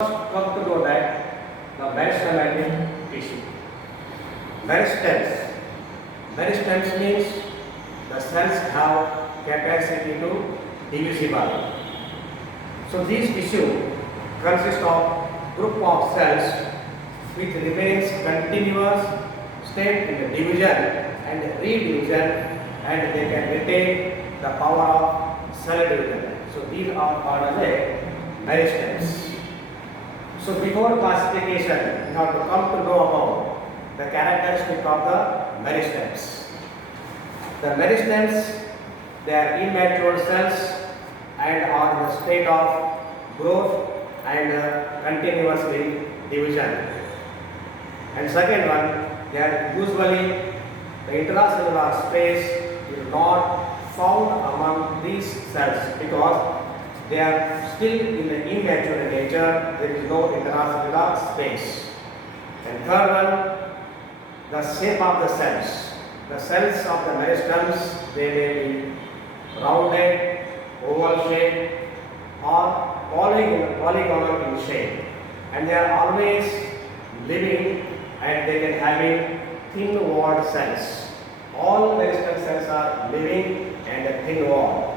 Come to know that the meristematic tissue. Meristems. Meristems means the cells have capacity to divisible. So these tissue consist of group of cells which remains continuous state in the division and redivision, and they can retain the power of cell division. So these are called as a meristems. So before classification, we have to come to know about the characteristic of the meristems. The meristems, they are immature cells and are in the state of growth and continuously division. And second one, they are usually the intracellular space is not found among these cells because they are still in the immature nature. There is no intracellular space. And third one, the shape of the cells. The cells of the meristems, they may be rounded, oval shape, or polygonal in shape, and they are always living, and they can having thin walled cells. All meristem cells are living and thin walled.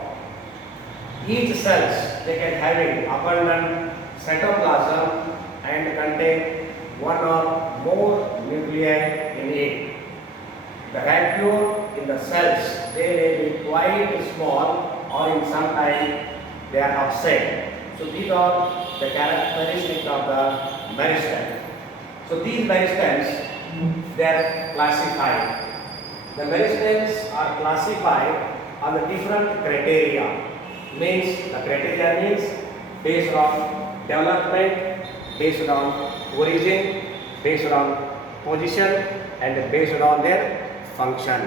Each cells, they can having abundant cytoplasm and contain one or more nuclei in it. The vacuole in the cells, they may be quite small, or in some time they are upset. So these are the characteristics of the meristem. So these meristems, they are classified. The meristems are classified on the different criteria. Means the criteria means based on development, based on origin, based on position, and based on their function.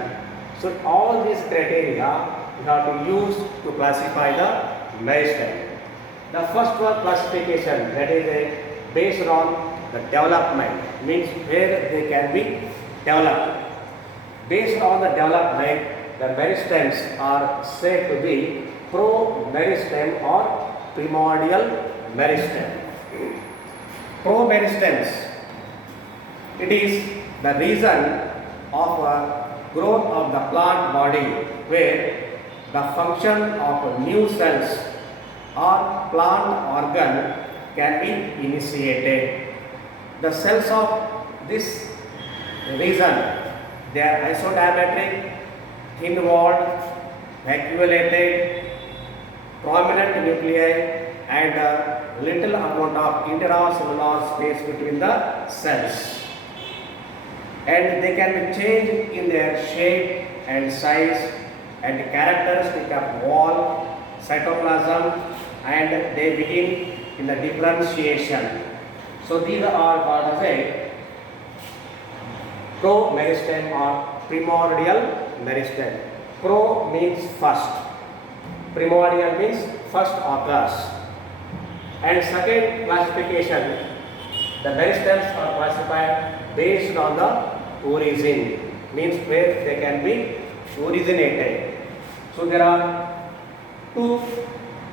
So all these criteria we have to use to classify the meristem. The first one, classification, that is based on the development, means where they can be developed. Based on the development, the meristems are said to be pro-meristem or primordial meristem. Pro-meristems, it is the region of growth of the plant body where the function of new cells or plant organ can be initiated. The cells of this region, they are isodiametric, thin-walled, vacuolated, prominent nuclei, and little amount of intracellular space between the cells. And they can be changed in their shape and size and characteristic of wall, cytoplasm, and they begin in the differentiation. So these are called as a pro-meristem or primordial meristem. Pro means first, primordial means first occurs. And second classification, the meristems are classified based on the origin, means where they can be originated. So there are two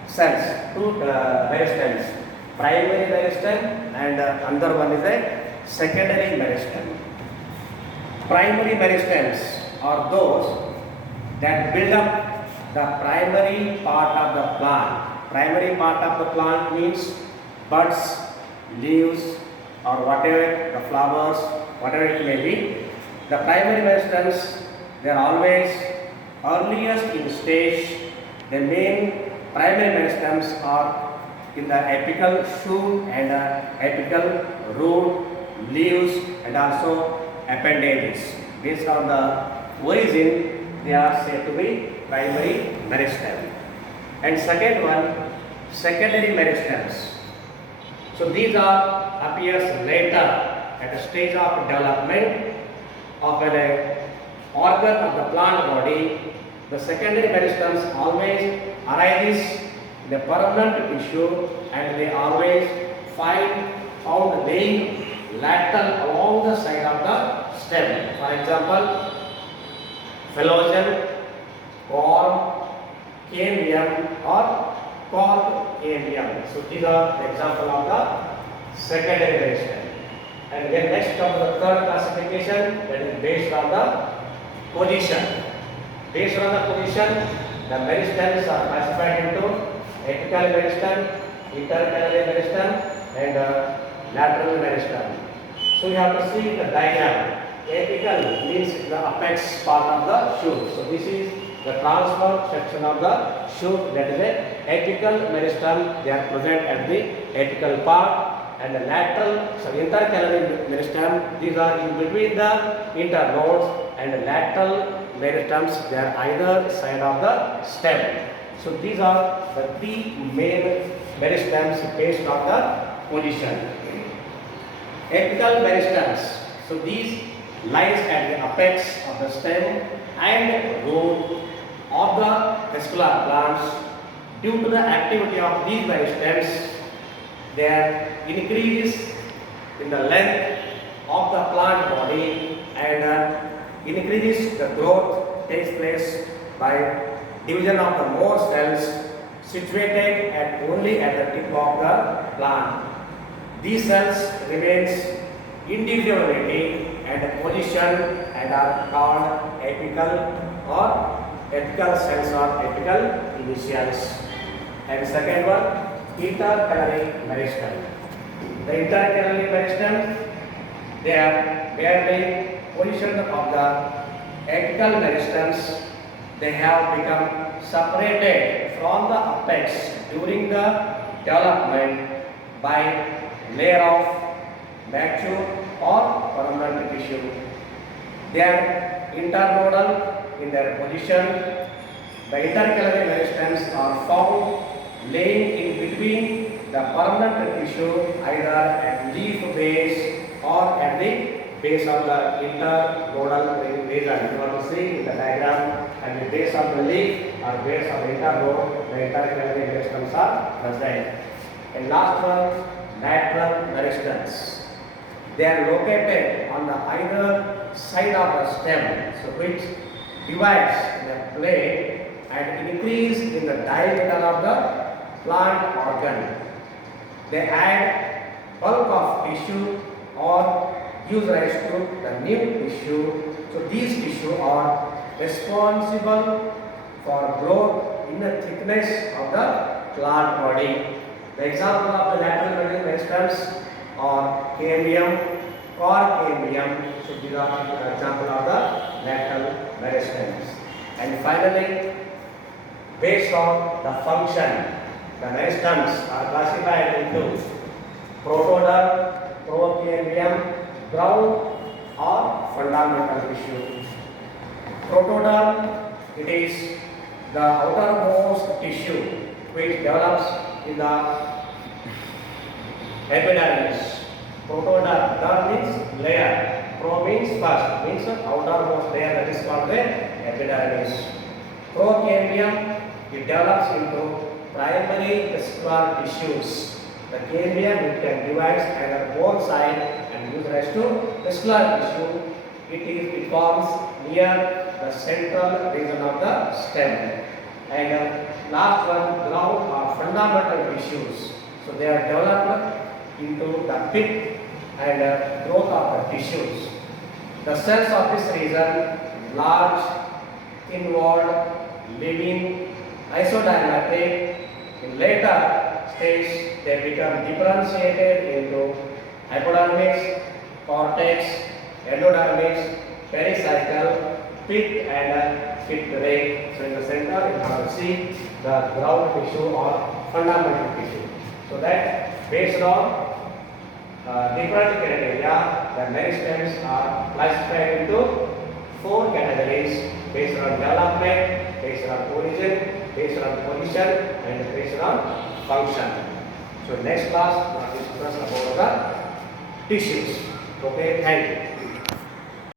cells, two meristems, primary meristem and another one is a secondary meristem. Primary meristems are those that build up the primary part of the plant. Primary part of the plant means buds, leaves, or whatever, the flowers, whatever it may be. The primary meristems, they are always earliest in stage. The main primary meristems are in the apical shoot and apical root, leaves, and also appendages. Based on the origin, they are said to be primary meristem. And second one, secondary meristems. So these appears later at a stage of development of an organ of the plant body. The secondary meristems always arises in the permanent tissue, and they always found laying lateral along the side of the stem. For example, phloem, corm, cambium, or cork cambium. So these are the example of the secondary meristem. And then next comes the third classification, that is based on the position. Based on the position, the meristems are classified into apical meristem, intercalary meristem, and lateral meristem. So you have to see the diagram. Apical means the apex part of the shoot. So this is the transverse section of the shoot, that is a apical meristem. They are present at the apical part. And the lateral, so intercalary meristem, these are in between the internodes, and the lateral meristems, they are either side of the stem. So these are the three main meristems based on the position. Apical meristems, so these lies at the apex of the stem and root of the vascular plants. Due to the activity of these meristems, there increases in the length of the plant body, and increases the growth takes place by division of the more cells situated only at the tip of the plant. These cells remains individuality and position and are called apical or apical cells or apical initials. And second one, intercalary meristem. The intercalary meristem, they are barely position of the apical meristems. They have become separated from the apex during the development by layer of mature or permanent tissue. They are internodal in their position. The intercalary meristems are found laying in between the permanent tissue, either at leaf base or at the base of the internodal region. You want to see in the diagram, at the base of the leaf or base of the internode, the intercalary meristems are present. And last one, lateral meristems. They are located on the either side of the stem, so which divides the blade and increase in the diameter of the plant organ. They add bulk of tissue or gives rise to the new tissue. So these tissue are responsible for growth in the thickness of the plant body. The example of the lateral meristems are cambium, core cambium. So these are the example of the lateral meristems. And finally, based on the function, the meristems are classified into protoderm, procambium, ground or fundamental tissue. Protoderm, it is the outermost tissue which develops in the epidermis. Protoderm, derm means layer, pro means first, means outermost layer, that is called the epidermis. Procambium, it develops into primary vascular tissues. The cambium, it can divide either both sides and gives rise to vascular tissue. It forms near the central region of the stem. And last one, ground or fundamental tissues. So they are developed into the pith and growth of the tissues. The cells of this region, large, thin-walled, living, isodiametric. In later stage, they become differentiated into hypodermis, cortex, endodermis, pericycle, pith and pith ray. So in the center, you have to see the ground tissue or fundamental tissue. So that based on different criteria, the meristems are classified into 4 categories based on development, based on origin, based on position, and based on function. So next class, we will discuss about the tissues. Okay, thank you.